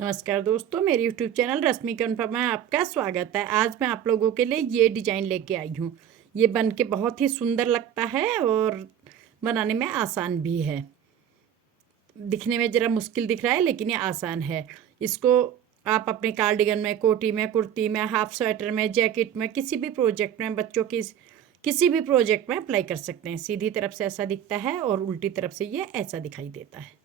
नमस्कार दोस्तों, मेरे YouTube चैनल रश्मि कन्फर्म में आपका स्वागत है। आज मैं आप लोगों के लिए ये डिज़ाइन लेके आई हूँ। ये बन के बहुत ही सुंदर लगता है और बनाने में आसान भी है। दिखने में ज़रा मुश्किल दिख रहा है लेकिन ये आसान है। इसको आप अपने कार्डिगन में, कोटी में, कुर्ती में, हाफ स्वेटर में, जैकेट में, किसी भी प्रोजेक्ट में, बच्चों की किसी भी प्रोजेक्ट में अप्लाई कर सकते हैं। सीधी तरफ से ऐसा दिखता है और उल्टी तरफ से ये ऐसा दिखाई देता है।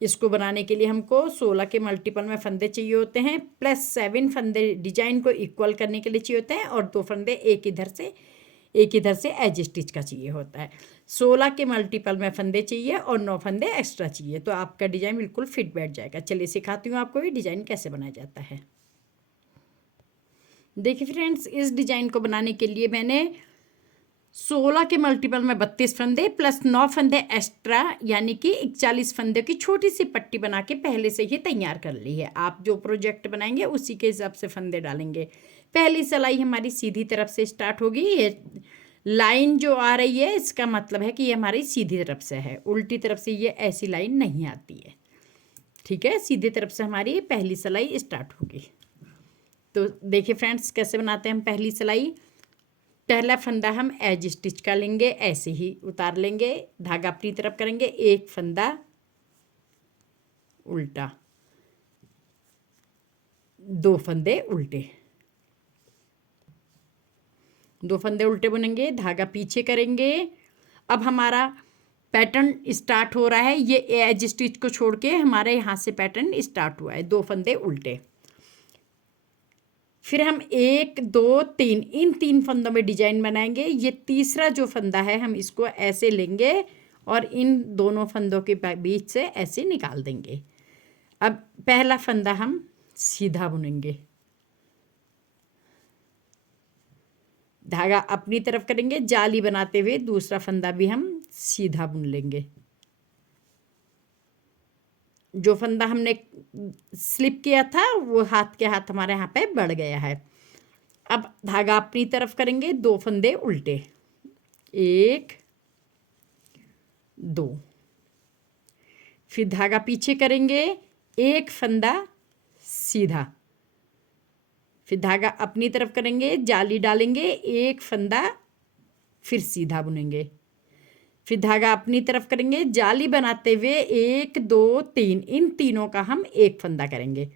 इसको बनाने के लिए हमको 16 के मल्टीपल में फंदे चाहिए होते हैं, प्लस 7 फंदे डिजाइन को इक्वल करने के लिए चाहिए होते हैं और 2 फंदे एक इधर से एज स्टिच का चाहिए होता है। 16 के मल्टीपल में फंदे चाहिए और 9 फंदे एक्स्ट्रा चाहिए, तो आपका डिजाइन बिल्कुल फिट बैठ जाएगा। चलिए सिखाती हूँ आपको ये डिजाइन कैसे बनाया जाता है। देखिए फ्रेंड्स, इस डिजाइन को बनाने के लिए मैंने 16 के मल्टीपल में 32 फंदे प्लस 9 फंदे एक्स्ट्रा यानी कि 41 फंदे की छोटी सी पट्टी बना के पहले से ही तैयार कर ली है। आप जो प्रोजेक्ट बनाएंगे उसी के हिसाब से फंदे डालेंगे। पहली सिलाई हमारी सीधी तरफ से स्टार्ट होगी। ये लाइन जो आ रही है इसका मतलब है कि ये हमारी सीधी तरफ से है, उल्टी तरफ से ये ऐसी लाइन नहीं आती है। ठीक है, सीधी तरफ से हमारी पहली सिलाई स्टार्ट होगी। तो देखिए फ्रेंड्स, कैसे बनाते हैं हम पहली सिलाई। पहला फंदा हम एज स्टिच का लेंगे, ऐसे ही उतार लेंगे, धागा अपनी तरफ करेंगे, एक फंदा उल्टा, 2 फंदे उल्टे, 2 फंदे उल्टे बुनेंगे, धागा पीछे करेंगे। अब हमारा पैटर्न स्टार्ट हो रहा है। ये एज स्टिच को छोड़ के हमारे यहाँ से पैटर्न स्टार्ट हुआ है, 2 फंदे उल्टे। फिर हम 1 2 3 इन 3 फंदों में डिजाइन बनाएंगे। ये तीसरा जो फंदा है हम इसको ऐसे लेंगे और इन दोनों फंदों के बीच से ऐसे निकाल देंगे। अब पहला फंदा हम सीधा बुनेंगे, धागा अपनी तरफ करेंगे, जाली बनाते हुए दूसरा फंदा भी हम सीधा बुन लेंगे। जो फंदा हमने स्लिप किया था वो हाथ के हाथ हमारे यहाँ पे बढ़ गया है। अब धागा अपनी तरफ करेंगे, 2 फंदे उल्टे, 1 2, फिर धागा पीछे करेंगे, एक फंदा सीधा, फिर धागा अपनी तरफ करेंगे, जाली डालेंगे, एक फंदा फिर सीधा बुनेंगे, फिर धागा अपनी तरफ करेंगे, जाली बनाते हुए 1 2 3 इन तीनों का हम एक फंदा करेंगे।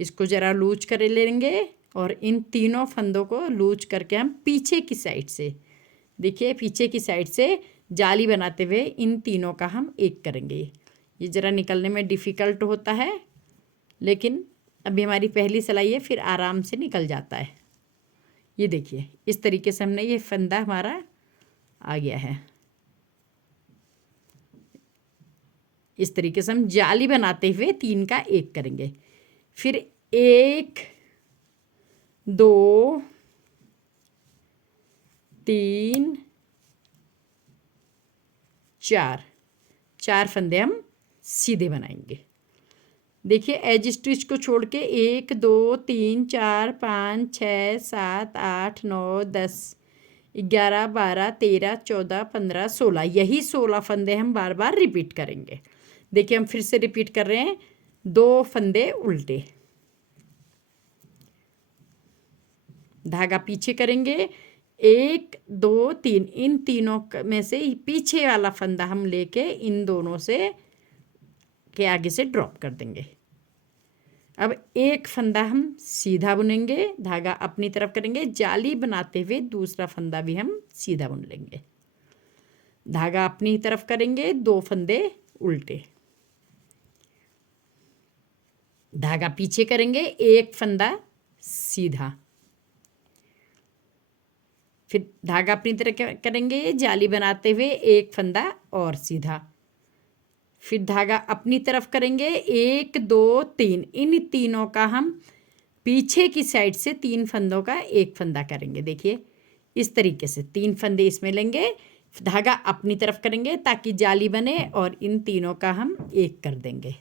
इसको ज़रा लूज कर लेंगे और इन तीनों फंदों को लूज करके हम पीछे की साइड से, देखिए पीछे की साइड से जाली बनाते हुए इन तीनों का हम एक करेंगे। ये ज़रा निकलने में डिफ़िकल्ट होता है लेकिन अभी हमारी पहली सिलाई है, फिर आराम से निकल जाता है। ये देखिए इस तरीके से हमने ये फंदा हमारा आ गया है। इस तरीके से हम जाली बनाते हुए 3 का एक करेंगे। फिर 1 2 3 4 4 फंदे हम सीधे बनाएंगे। देखिए एज स्टिच को छोड़ के 1 2 3 4 5 6 7 8 9 10 11 12 13 14 15 16, यही 16 फंदे हम बार बार रिपीट करेंगे। देखिए हम फिर से रिपीट कर रहे हैं, 2 फंदे उल्टे, धागा पीछे करेंगे, 1 2 3 इन तीनों में से पीछे वाला फंदा हम लेके इन दोनों से के आगे से ड्रॉप कर देंगे। अब एक फंदा हम सीधा बुनेंगे, धागा अपनी तरफ करेंगे, जाली बनाते हुए दूसरा फंदा भी हम सीधा बुन लेंगे, धागा अपनी तरफ करेंगे, 2 फंदे उल्टे, धागा पीछे करेंगे, एक फंदा सीधा, फिर धागा अपनी तरफ करेंगे, जाली बनाते हुए एक फंदा और सीधा, फिर धागा अपनी तरफ करेंगे, 1 2 3 इन तीनों का हम पीछे की साइड से 3 फंदों का एक फंदा करेंगे। देखिए इस तरीके से 3 फंदे इसमें लेंगे, धागा अपनी तरफ करेंगे ताकि जाली बने और इन तीनों का हम एक कर देंगे।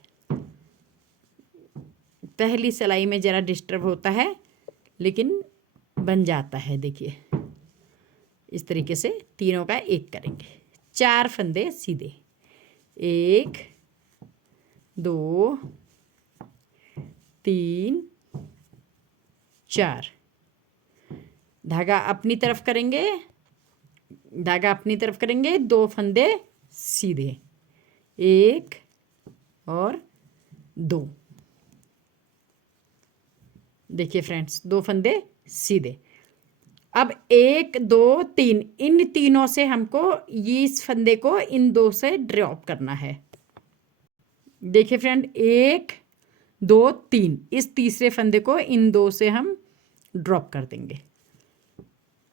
पहली सिलाई में ज़रा डिस्टर्ब होता है लेकिन बन जाता है। देखिए इस तरीके से तीनों का एक करेंगे, 4 फंदे सीधे, 1 2 3 4। धागा अपनी तरफ करेंगे, धागा अपनी तरफ करेंगे, 2 फंदे सीधे, 1 और 2। देखिए फ्रेंड्स, 2 फंदे सीधे। अब 1 2 3, इन तीनों से हमको ये इस फंदे को इन 2 से ड्रॉप करना है। देखिए फ्रेंड, 1 2 3, इस तीसरे फंदे को इन 2 से हम ड्रॉप कर देंगे।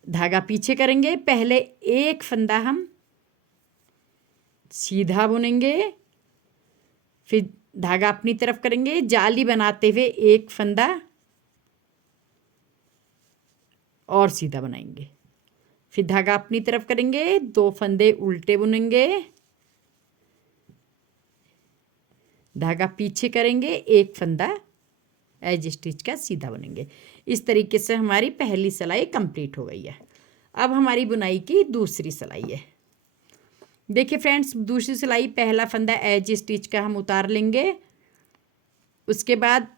धागा पीछे करेंगे, पहले एक फंदा हम सीधा बुनेंगे, फिर धागा अपनी तरफ करेंगे, जाली बनाते हुए एक फंदा और सीधा बनाएंगे, फिर धागा अपनी तरफ करेंगे, 2 फंदे उल्टे बुनेंगे, धागा पीछे करेंगे, एक फंदा एज स्टिच का सीधा बुनेंगे। इस तरीके से हमारी पहली सिलाई कंप्लीट हो गई है। अब हमारी बुनाई की दूसरी सिलाई है। देखिए फ्रेंड्स, दूसरी सिलाई, पहला फंदा एज स्टिच का हम उतार लेंगे, उसके बाद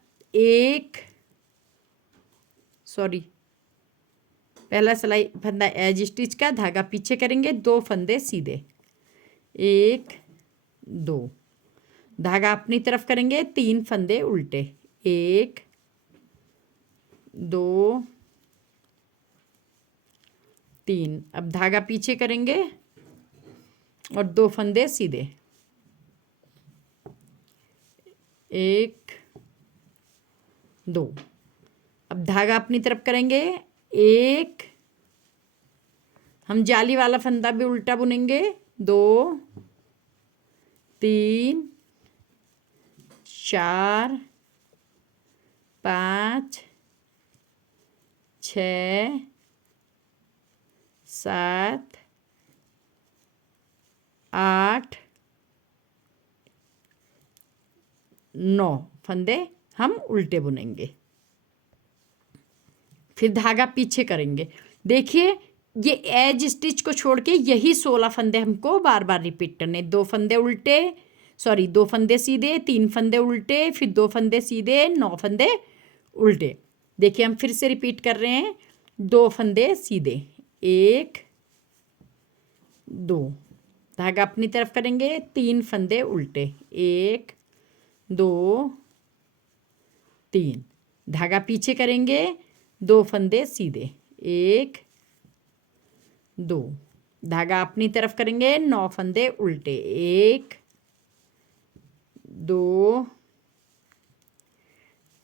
पहला सिलाई फंदा एज स्टिच का, धागा पीछे करेंगे, 2 फंदे सीधे, 1 2, धागा अपनी तरफ करेंगे, 3 फंदे उल्टे, 1 2 3। अब धागा पीछे करेंगे और 2 फंदे सीधे, 1 2। अब धागा अपनी तरफ करेंगे, 1, हम जाली वाला फंदा भी उल्टा बुनेंगे, 2 3 4 5 6 7 8 9 फंदे हम उल्टे बुनेंगे, फिर धागा पीछे करेंगे। देखिए, ये एज स्टिच को छोड़ के यही 16 फंदे हमको बार बार रिपीट करने। 2 फंदे उल्टे, 2 फंदे सीधे, 3 फंदे उल्टे, फिर 2 फंदे सीधे, 9 फंदे उल्टे। देखिए, हम फिर से रिपीट कर रहे हैं, 2 फंदे सीधे, 1 2, धागा अपनी तरफ करेंगे, 3 फंदे उल्टे, 1 2 3, धागा पीछे करेंगे, 2 फंदे सीधे, 1 2, धागा अपनी तरफ करेंगे, 9 फंदे उल्टे, 1 2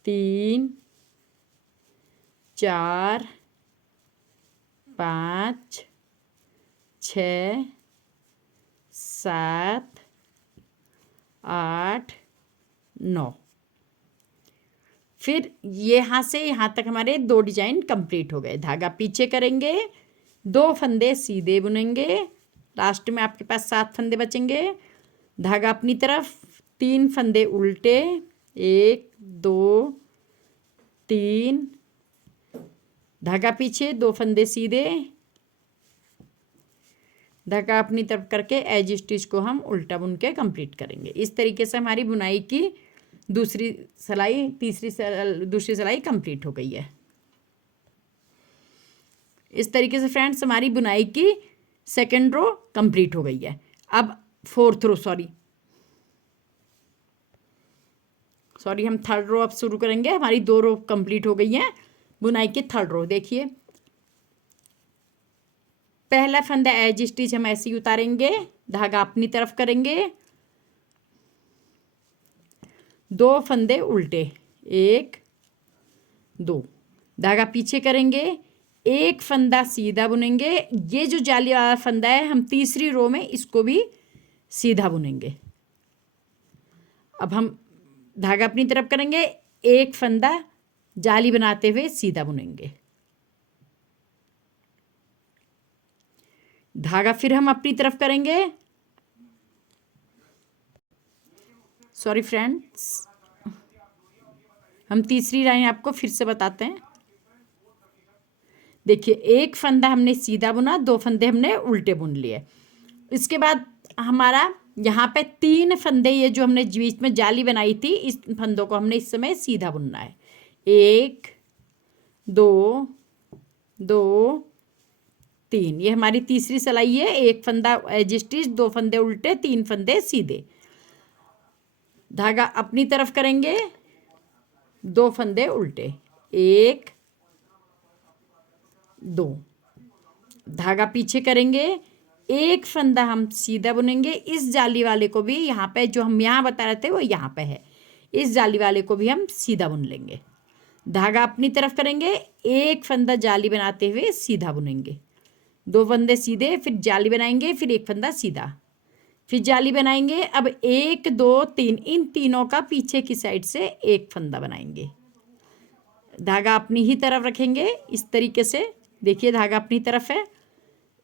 3 4 5 6 7 8 9। फिर यहाँ से यहाँ तक हमारे 2 डिजाइन कंप्लीट हो गए। धागा पीछे करेंगे, 2 फंदे सीधे बुनेंगे, लास्ट में आपके पास 7 फंदे बचेंगे। धागा अपनी तरफ, 3 फंदे उल्टे, 1 2 3, धागा पीछे, 2 फंदे सीधे, धागा अपनी तरफ करके एज स्टिच को हम उल्टा बुन के कंप्लीट करेंगे। इस तरीके से हमारी बुनाई की दूसरी सिलाई कंप्लीट हो गई है। इस तरीके से फ्रेंड्स हमारी बुनाई की सेकेंड रो कंप्लीट हो गई है। अब फोर्थ रो हम थर्ड रो अब शुरू करेंगे। हमारी 2 रो कंप्लीट हो गई हैं। बुनाई की थर्ड रो देखिए, पहला फंदा एज स्टिच हम ऐसे ही उतारेंगे, धागा अपनी तरफ करेंगे, 2 फंदे उल्टे, 1 2, धागा पीछे करेंगे, 1 फंदा सीधा बुनेंगे। ये जो जाली वाला फंदा है, हम तीसरी रो में इसको भी सीधा बुनेंगे। अब हम धागा अपनी तरफ करेंगे, 1 फंदा जाली बनाते हुए सीधा बुनेंगे, धागा फिर हम अपनी तरफ करेंगे। सॉरी फ्रेंड्स, हम तीसरी लाइन आपको फिर से बताते हैं। देखिए, 1 फंदा हमने सीधा बुना, 2 फंदे हमने उल्टे बुन लिए। इसके बाद हमारा यहाँ पे 3 फंदे, ये जो हमने बीच में जाली बनाई थी, इस फंदों को हमने इस समय सीधा बुनना है। 1 2 2 3, ये हमारी तीसरी सिलाई है। एक फंदा एज स्टिच, 2 फंदे उल्टे, 3 फंदे सीधे। धागा अपनी तरफ करेंगे, 2 फंदे उल्टे, 1 2, धागा पीछे करेंगे, एक फंदा हम सीधा बुनेंगे। इस जाली वाले को भी यहाँ पे, जो हम यहाँ बता रहे थे वो यहाँ पे है, इस जाली वाले को भी हम सीधा बुन लेंगे। धागा अपनी तरफ करेंगे, एक फंदा जाली बनाते हुए सीधा बुनेंगे, 2 फंदे सीधे, फिर जाली बनाएंगे, फिर एक फंदा सीधा, फिर जाली बनाएंगे। अब 1 2 3, इन तीनों का पीछे की साइड से एक फंदा बनाएंगे। धागा अपनी ही तरफ रखेंगे इस तरीके से। देखिए धागा अपनी तरफ है,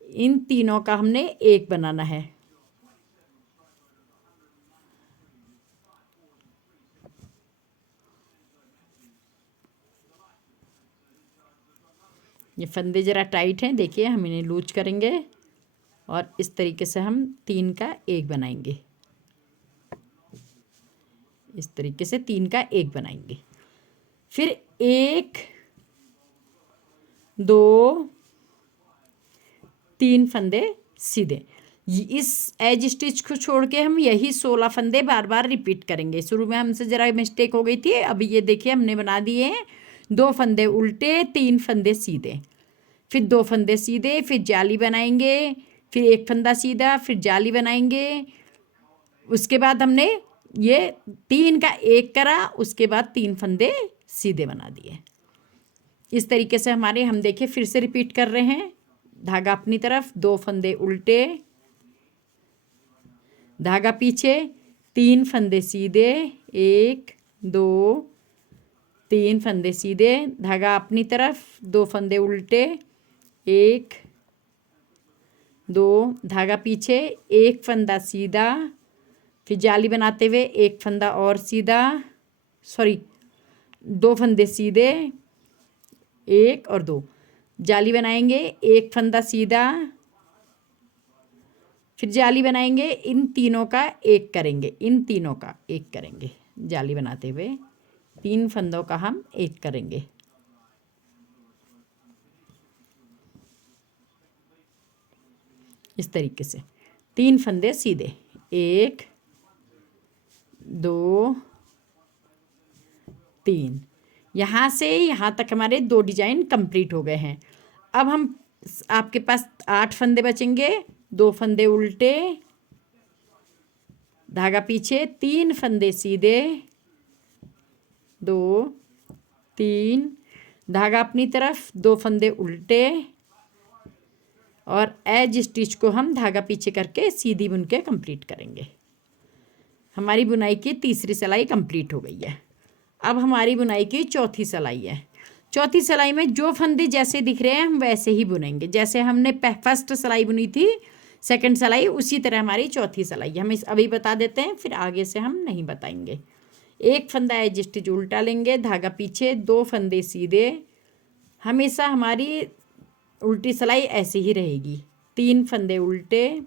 इन तीनों का हमने एक बनाना है। ये फंदे ज़रा टाइट हैं, देखिए हम इन्हें लूज करेंगे और इस तरीके से हम 3 का एक बनाएंगे। इस तरीके से 3 का एक बनाएंगे। फिर 1 2 3 फंदे सीधे। इस एज स्टिच को छोड़ के हम यही 16 फंदे बार बार रिपीट करेंगे। शुरू में हमसे ज़रा मिस्टेक हो गई थी, अभी ये देखिए हमने बना दिए हैं। 2 फंदे उल्टे, 3 फंदे सीधे, फिर 2 फंदे सीधे, फिर जाली बनाएंगे, फिर एक फंदा सीधा, फिर जाली बनाएंगे। उसके बाद हमने ये 3 का एक करा, उसके बाद 3 फंदे सीधे बना दिए। इस तरीके से हमारे, हम देखिए फिर से रिपीट कर रहे हैं। धागा अपनी तरफ, 2 फंदे उल्टे, धागा पीछे, 3 फंदे सीधे, 1 2 3 फंदे सीधे, धागा अपनी तरफ, 2 फंदे उल्टे, 1 2, धागा पीछे, एक फंदा सीधा, फिर जाली बनाते हुए एक फंदा और सीधा, 2 फंदे सीधे, 1 और 2, जाली बनाएंगे, एक फंदा सीधा, फिर जाली बनाएंगे, इन तीनों का एक करेंगे, इन तीनों का एक करेंगे। जाली बनाते हुए 3 फंदों का हम एक करेंगे। इस तरीके से 3 फंदे सीधे, 1 2 3। यहाँ से यहाँ तक हमारे 2 डिजाइन कंप्लीट हो गए हैं। अब हम, आपके पास 8 फंदे बचेंगे, 2 फंदे उल्टे, धागा पीछे, 3 फंदे सीधे, 2 3, धागा अपनी तरफ, 2 फंदे उल्टे, और एज स्टिच को हम धागा पीछे करके सीधी बुन के कंप्लीट करेंगे। हमारी बुनाई की तीसरी सिलाई कंप्लीट हो गई है। अब हमारी बुनाई की चौथी सिलाई है। चौथी सिलाई में जो फंदे जैसे दिख रहे हैं हम वैसे ही बुनेंगे, जैसे हमने फर्स्ट सिलाई बुनी थी, सेकंड सिलाई, उसी तरह हमारी चौथी सिलाई है। हम इस अभी बता देते हैं, फिर आगे से हम नहीं बताएंगे। एक फंदा एज स्टिच उल्टा लेंगे, धागा पीछे, 2 फंदे सीधे। हमेशा हमारी उल्टी सिलाई ऐसे ही रहेगी, 3 फंदे उल्टे,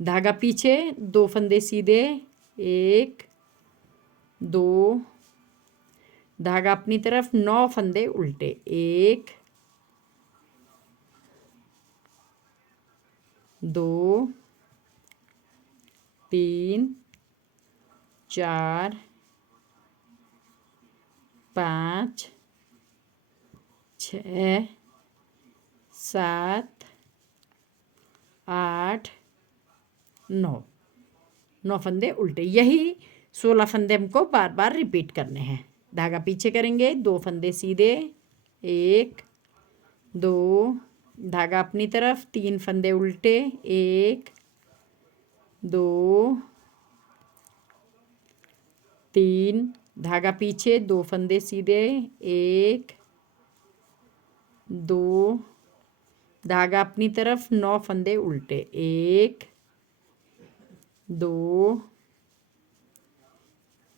धागा पीछे, 2 फंदे सीधे, 1 2, धागा अपनी तरफ, 9 फंदे उल्टे, 1 2 3 4 5 6 7 8 9 फंदे उल्टे। यही 16 फंदे हमको बार बार रिपीट करने हैं। धागा पीछे करेंगे, 2 फंदे सीधे, 1 2, धागा अपनी तरफ, 3 फंदे उल्टे, 1 2 3, धागा पीछे, 2 फंदे सीधे, 1 2, धागा अपनी तरफ, 9 फंदे उल्टे, 1 2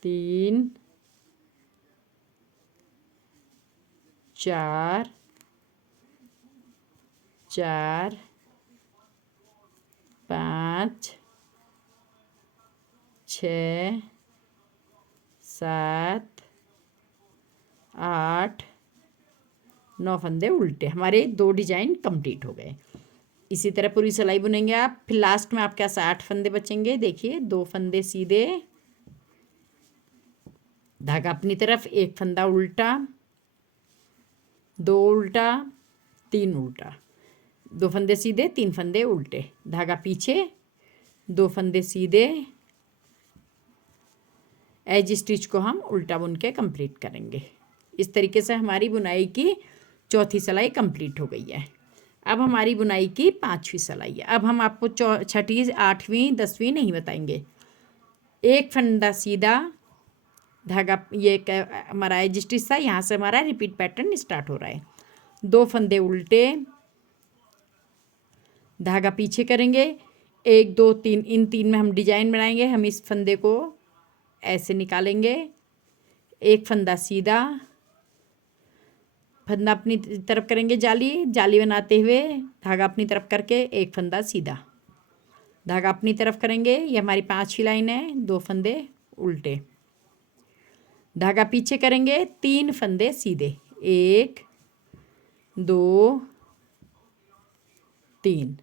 3 4 4 5 6 7 8 9 फंदे उल्टे। हमारे 2 डिजाइन कंप्लीट हो गए। इसी तरह पूरी सिलाई बुनेंगे आप। फिर लास्ट में आपके पास 8 फंदे बचेंगे। देखिए 2 फंदे सीधे, धागा अपनी तरफ, 1 फंदा उल्टा, 2 उल्टा, 3 उल्टा, 2 फंदे सीधे, 3 फंदे उल्टे, धागा पीछे, 2 फंदे सीधे। एज स्टिच को हम उल्टा बुन के कंप्लीट करेंगे। इस तरीके से हमारी बुनाई की चौथी सिलाई कंप्लीट हो गई है। अब हमारी बुनाई की 5वीं सिलाई है। अब हम आपको छठी, 8वीं, 10वीं नहीं बताएंगे। 1 फंदा सीधा, धागा, ये हमारा एज स्टिच था, यहाँ से हमारा रिपीट पैटर्न स्टार्ट हो रहा है। 2 फंदे उल्टे, धागा पीछे करेंगे, 1 2 3, इन 3 में हम डिजाइन बनाएंगे। हम इस फंदे को ऐसे निकालेंगे, 1 फंदा सीधा, फंदा अपनी तरफ करेंगे, जाली, जाली बनाते हुए धागा अपनी तरफ करके 1 फंदा सीधा, धागा अपनी तरफ करेंगे। ये हमारी 5वीं लाइन है। 2 फंदे उल्टे, धागा पीछे करेंगे, 3 फंदे सीधे, 1 2 3,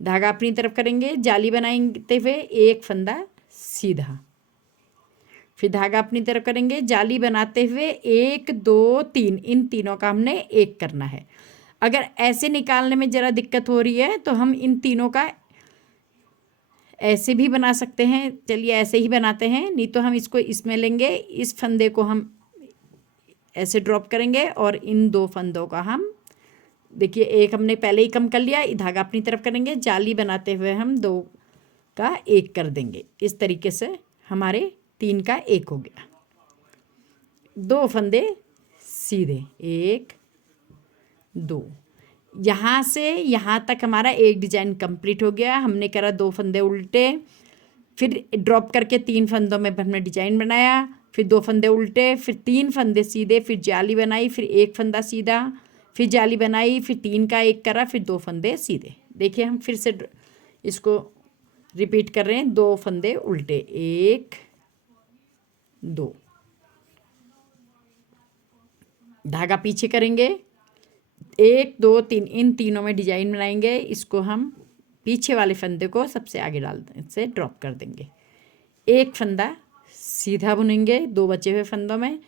धागा अपनी तरफ करेंगे, जाली बनाते हुए 1 फंदा सीधा, फिर धागा अपनी तरफ करेंगे, जाली बनाते हुए 1 2 3, इन तीनों का हमने एक करना है। अगर ऐसे निकालने में ज़रा दिक्कत हो रही है तो हम इन तीनों का ऐसे भी बना सकते हैं। चलिए ऐसे ही बनाते हैं, नहीं तो हम इसको इसमें लेंगे, इस फंदे को हम ऐसे ड्रॉप करेंगे और इन 2 फंदों का हम, देखिए 1 हमने पहले ही कम कर लिया, धागा अपनी तरफ करेंगे, जाली बनाते हुए हम 2 का 1 कर देंगे। इस तरीके से हमारे 3 का 1 हो गया। 2 फंदे सीधे, 1 2, यहाँ से यहाँ तक हमारा एक डिजाइन कंप्लीट हो गया। हमने करा 2 फंदे उल्टे, फिर ड्रॉप करके 3 फंदों में हमने डिजाइन बनाया, फिर 2 फंदे उल्टे, फिर 3 फंदे सीधे, फिर जाली बनाई, फिर 1 फंदा सीधा, फिर जाली बनाई, फिर 3 का 1 करा, फिर 2 फंदे सीधे। देखिए हम फिर से इसको रिपीट कर रहे हैं। 2 फंदे उल्टे, 1 2, धागा पीछे करेंगे, 1 2 3, इन तीनों में डिजाइन बनाएंगे। इसको हम पीछे वाले फंदे को सबसे आगे डाल से ड्रॉप कर देंगे, 1 फंदा सीधा बुनेंगे 2 बचे हुए फंदों में,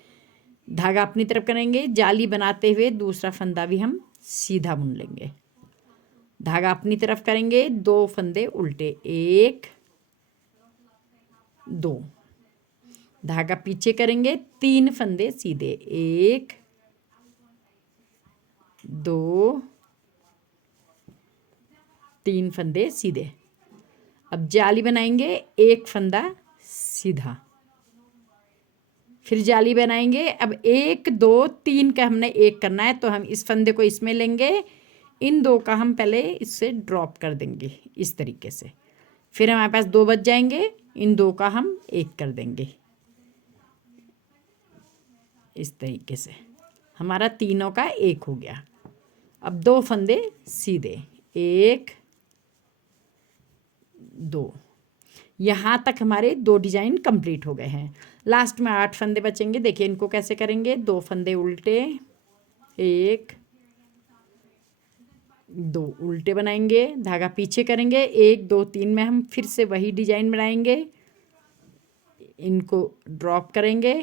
धागा अपनी तरफ करेंगे, जाली बनाते हुए दूसरा फंदा भी हम सीधा बुन लेंगे, धागा अपनी तरफ करेंगे, 2 फंदे उल्टे, 1 2, धागा पीछे करेंगे, 3 फंदे सीधे, 1 2 3 फंदे सीधे। अब जाली बनाएंगे, 1 फंदा सीधा, फिर जाली बनाएंगे। अब 1 2 3 का हमने 1 करना है, तो हम इस फंदे को इसमें लेंगे, इन 2 का हम पहले इससे ड्रॉप कर देंगे इस तरीके से। फिर हमारे पास 2 बच जाएंगे, इन 2 का हम 1 कर देंगे इस तरीके से। हमारा तीनों का 1 हो गया। अब 2 फंदे सीधे, 1 2, यहाँ तक हमारे 2 डिजाइन कंप्लीट हो गए हैं। लास्ट में 8 फंदे बचेंगे। देखिए इनको कैसे करेंगे, 2 फंदे उल्टे, 1 2 उल्टे बनाएंगे, धागा पीछे करेंगे, 1 2 3 में हम फिर से वही डिजाइन बनाएंगे, इनको ड्रॉप करेंगे,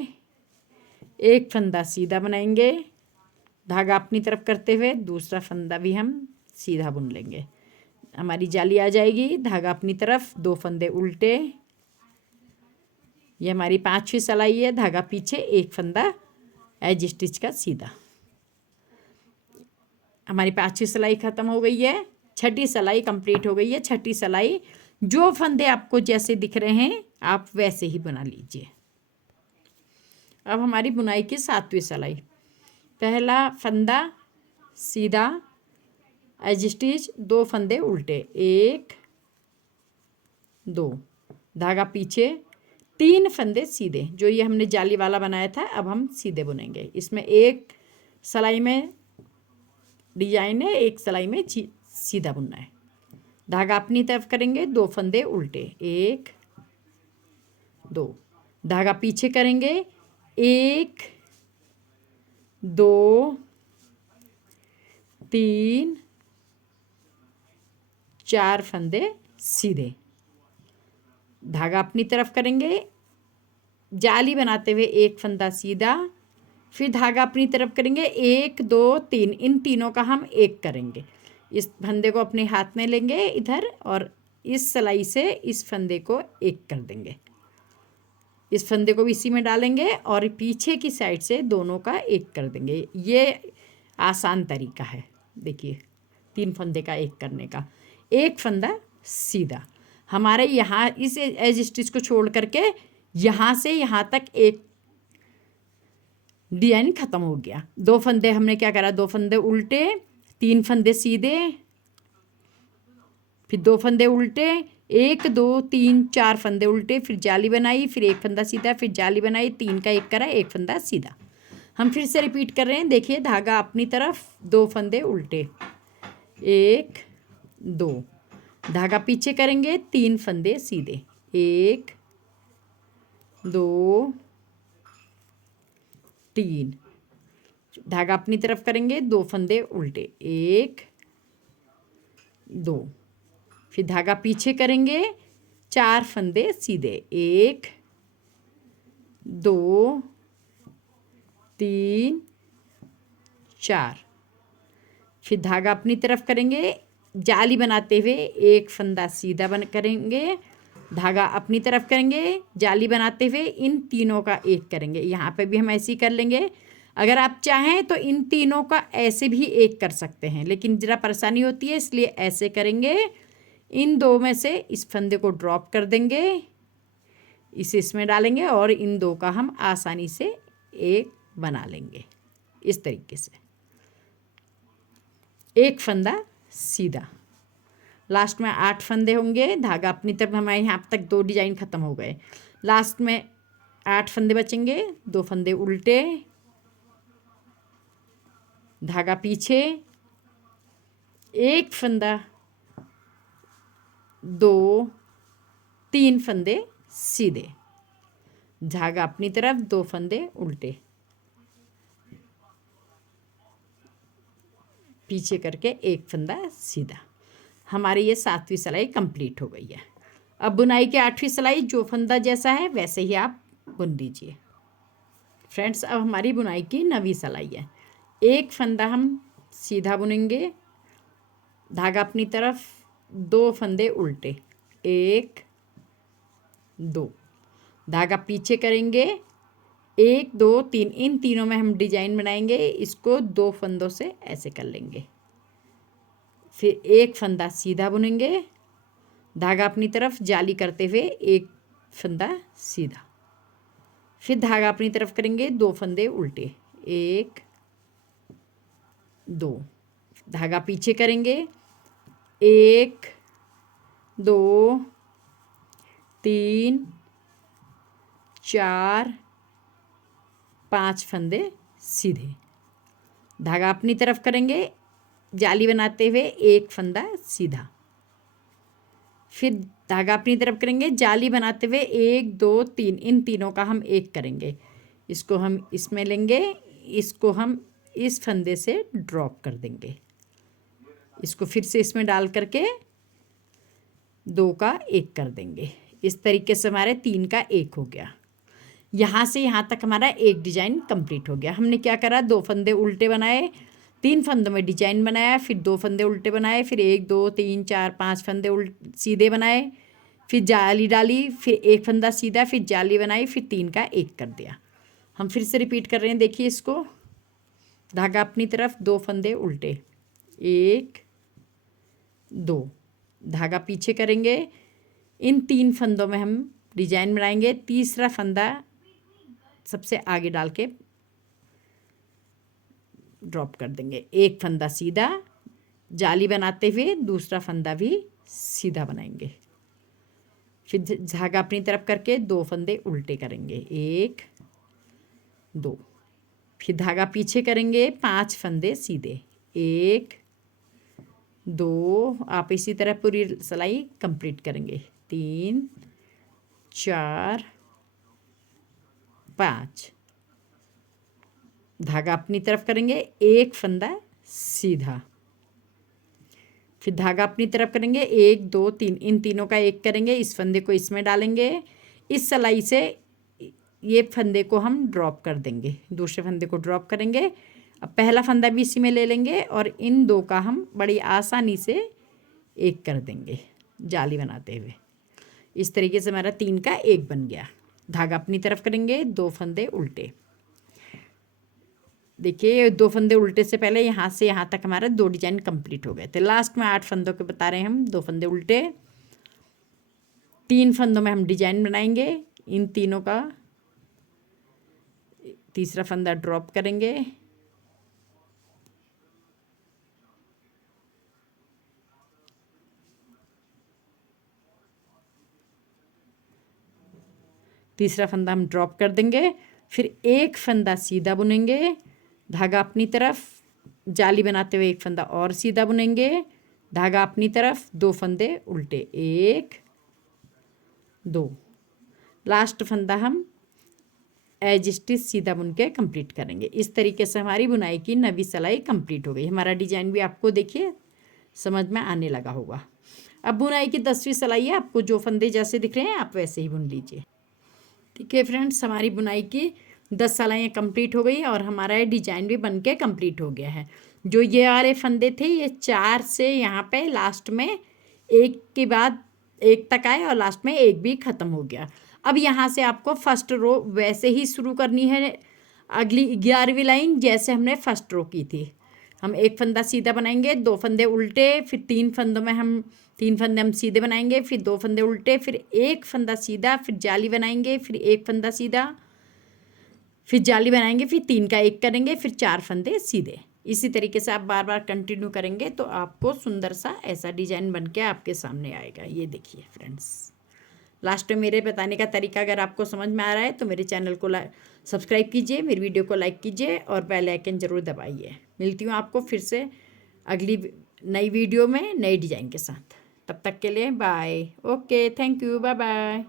1 फंदा सीधा बनाएंगे, धागा अपनी तरफ करते हुए दूसरा फंदा भी हम सीधा बुन लेंगे। हमारी जाली आ जाएगी, धागा अपनी तरफ, 2 फंदे उल्टे, ये हमारी 5वीं सिलाई है, धागा पीछे, 1 फंदा एज स्टिच का सीधा। हमारी 5वीं सिलाई ख़त्म हो गई है, छठी सिलाई कंप्लीट हो गई है। छठी सिलाई जो फंदे आपको जैसे दिख रहे हैं आप वैसे ही बना लीजिए। अब हमारी बुनाई की 7वीं सिलाई। पहला फंदा सीधा एज स्टिच, 2 फंदे उल्टे, 1 2, धागा पीछे, 3 फंदे सीधे। जो ये हमने जाली वाला बनाया था अब हम सीधे बुनेंगे। इसमें एक सिलाई में डिजाइन है, एक सिलाई में सीधा बुनना है। धागा अपनी तरफ करेंगे, 2 फंदे उल्टे, 1 2, धागा पीछे करेंगे, 1 2 3 4 फंदे सीधे, धागा अपनी तरफ करेंगे, जाली बनाते हुए 1 फंदा सीधा, फिर धागा अपनी तरफ करेंगे, 1 2 3, इन तीनों का हम एक करेंगे। इस फंदे को अपने हाथ में लेंगे इधर और इस सिलाई से इस फंदे को एक कर देंगे, इस फंदे को भी इसी में डालेंगे और पीछे की साइड से दोनों का एक कर देंगे। ये आसान तरीका है। देखिए 3 फंदे का एक करने का, एक फंदा सीधा। हमारे यहाँ इस एज स्टिच को छोड़ करके यहाँ से यहाँ तक एक डिजाइन ख़त्म हो गया। 2 फंदे हमने क्या करा, 2 फंदे उल्टे, 3 फंदे सीधे, फिर 2 फंदे उल्टे, 1 2 3 4 फंदे उल्टे, फिर जाली बनाई, फिर 1 फंदा सीधा, फिर जाली बनाई, 3 का एक करा, 1 फंदा सीधा। हम फिर से रिपीट कर रहे हैं। देखिए धागा अपनी तरफ, 2 फंदे उल्टे, 1 2, धागा पीछे करेंगे, 3 फंदे सीधे, 1 2 3, धागा अपनी तरफ करेंगे, 2 फंदे उल्टे, 1 2, फिर धागा पीछे करेंगे, 4 फंदे सीधे, 1 2 3 4, फिर धागा अपनी तरफ करेंगे, जाली बनाते हुए 1 फंदा सीधा बन करेंगे, धागा अपनी तरफ करेंगे, जाली बनाते हुए इन तीनों का एक करेंगे। यहाँ पे भी हम ऐसे ही कर लेंगे। अगर आप चाहें तो इन तीनों का ऐसे भी एक कर सकते हैं, लेकिन ज़रा परेशानी होती है इसलिए ऐसे करेंगे। इन 2 में से इस फंदे को ड्रॉप कर देंगे, इसे इसमें डालेंगे और इन 2 का हम आसानी से एक बना लेंगे इस तरीके से। एक फंदा सीधा, लास्ट में 8 फंदे होंगे, धागा अपनी तरफ। हमारे यहाँ तक 2 डिजाइन ख़त्म हो गए, लास्ट में 8 फंदे बचेंगे, 2 फंदे उल्टे, धागा पीछे, 1 फंदा, 2 3 फंदे सीधे, धागा अपनी तरफ, 2 फंदे उल्टे, पीछे करके 1 फंदा सीधा। हमारी ये 7वीं सिलाई कंप्लीट हो गई है। अब बुनाई के 8वीं सिलाई जो फंदा जैसा है वैसे ही आप बुन दीजिए। फ्रेंड्स अब हमारी बुनाई की 9वीं सिलाई है। 1 फंदा हम सीधा बुनेंगे, धागा अपनी तरफ, 2 फंदे उल्टे, 1 2, धागा पीछे करेंगे, 1 2 3, इन तीनों में हम डिजाइन बनाएंगे। इसको 2 फंदों से ऐसे कर लेंगे, फिर 1 फंदा सीधा बुनेंगे, धागा अपनी तरफ, जाली करते हुए 1 फंदा सीधा, फिर धागा अपनी तरफ करेंगे, 2 फंदे उल्टे, 1 2, धागा पीछे करेंगे, 1 2 3 4 5 फंदे सीधे, धागा अपनी तरफ करेंगे, जाली बनाते हुए 1 फंदा सीधा, फिर धागा अपनी तरफ करेंगे, जाली बनाते हुए 1 2 3, इन तीनों का हम एक करेंगे। इसको हम इसमें लेंगे, इसको हम इस फंदे से ड्रॉप कर देंगे, इसको फिर से इसमें डाल करके 2 का एक कर देंगे। इस तरीके से हमारे 3 का एक हो गया। यहाँ से यहाँ तक हमारा एक डिजाइन कंप्लीट हो गया। हमने क्या करा, 2 फंदे उल्टे बनाए, 3 फंदों में डिजाइन बनाया, फिर 2 फंदे उल्टे बनाए, फिर 1 2 3 4 5 फंदे सीधे बनाए, फिर जाली डाली, फिर 1 फंदा सीधा, फिर जाली बनाई, फिर 3 का एक कर दिया। हम फिर से रिपीट कर रहे हैं। देखिए इसको, धागा अपनी तरफ, 2 फंदे उल्टे, 1 2, धागा पीछे करेंगे, इन 3 फंदों में हम डिजाइन बनाएंगे। तीसरा फंदा सबसे आगे डाल के ड्रॉप कर देंगे, 1 फंदा सीधा, जाली बनाते हुए दूसरा फंदा भी सीधा बनाएंगे, फिर धागा अपनी तरफ करके 2 फंदे उल्टे करेंगे, 1 2, फिर धागा पीछे करेंगे, 5 फंदे सीधे, 1 2, आप इसी तरह पूरी सिलाई कंप्लीट करेंगे। 3 4 5, धागा अपनी तरफ करेंगे, एक फंदा सीधा, फिर धागा अपनी तरफ करेंगे, 1 2 3, इन तीनों का एक करेंगे, इस फंदे को इसमें डालेंगे, इस सिलाई से ये फंदे को हम ड्रॉप कर देंगे, दूसरे फंदे को ड्रॉप करेंगे। अब पहला फंदा भी इसी में ले लेंगे और इन दो का हम बड़ी आसानी से एक कर देंगे जाली बनाते हुए। इस तरीके से हमारा 3 का 1 बन गया। धागा अपनी तरफ करेंगे, 2 फंदे उल्टे। देखिए 2 फंदे उल्टे से पहले यहाँ से यहाँ तक हमारा 2 डिजाइन कंप्लीट हो गए थे। लास्ट में 8 फंदों के बता रहे हैं हम, 2 फंदे उल्टे, 3 फंदों में हम डिजाइन बनाएंगे। इन तीनों का तीसरा फंदा ड्रॉप करेंगे, तीसरा फंदा हम ड्रॉप कर देंगे, फिर एक फंदा सीधा बुनेंगे, धागा अपनी तरफ, जाली बनाते हुए एक फंदा और सीधा बुनेंगे, धागा अपनी तरफ, 2 फंदे उल्टे, 1 2, लास्ट फंदा हम एज स्टिच सीधा बुन के कंप्लीट करेंगे। इस तरीके से हमारी बुनाई की 9वीं सिलाई कंप्लीट हो गई। हमारा डिजाइन भी आपको देखिए समझ में आने लगा होगा। अब बुनाई की 10वीं सिलाई है, आपको जो फंदे जैसे दिख रहे हैं आप वैसे ही बुन लीजिए। ठीक है फ्रेंड्स, हमारी बुनाई की 10 सिलाइयाँ कंप्लीट हो गई और हमारा ये डिजाइन भी बन के कंप्लीट हो गया है। जो ये वाले फंदे थे ये 4 से यहाँ पे लास्ट में एक के बाद एक तक आए और लास्ट में एक भी ख़त्म हो गया। अब यहाँ से आपको फर्स्ट रो वैसे ही शुरू करनी है, अगली 11वीं लाइन जैसे हमने फर्स्ट रो की थी। हम एक फंदा सीधा बनाएंगे, 2 फंदे उल्टे, फिर 3 फंदों में हम 3 फंदे हम सीधे बनाएंगे, फिर 2 फंदे उल्टे, फिर एक फंदा सीधा, फिर जाली बनाएंगे, फिर एक फंदा सीधा, फिर जाली बनाएंगे, फिर 3 का 1 करेंगे, फिर 4 फंदे सीधे। इसी तरीके से आप बार बार कंटिन्यू करेंगे तो आपको सुंदर सा ऐसा डिजाइन बन के आपके सामने आएगा। ये देखिए फ्रेंड्स, लास्ट में मेरे बताने का तरीका अगर आपको समझ में आ रहा है तो मेरे चैनल को सब्सक्राइब कीजिए, मेरी वीडियो को लाइक कीजिए और बेल आइकन ज़रूर दबाइए। मिलती हूँ आपको फिर से अगली नई वीडियो में नई डिज़ाइन के साथ। तब तक के लिए bye. Okay, thank you, bye bye.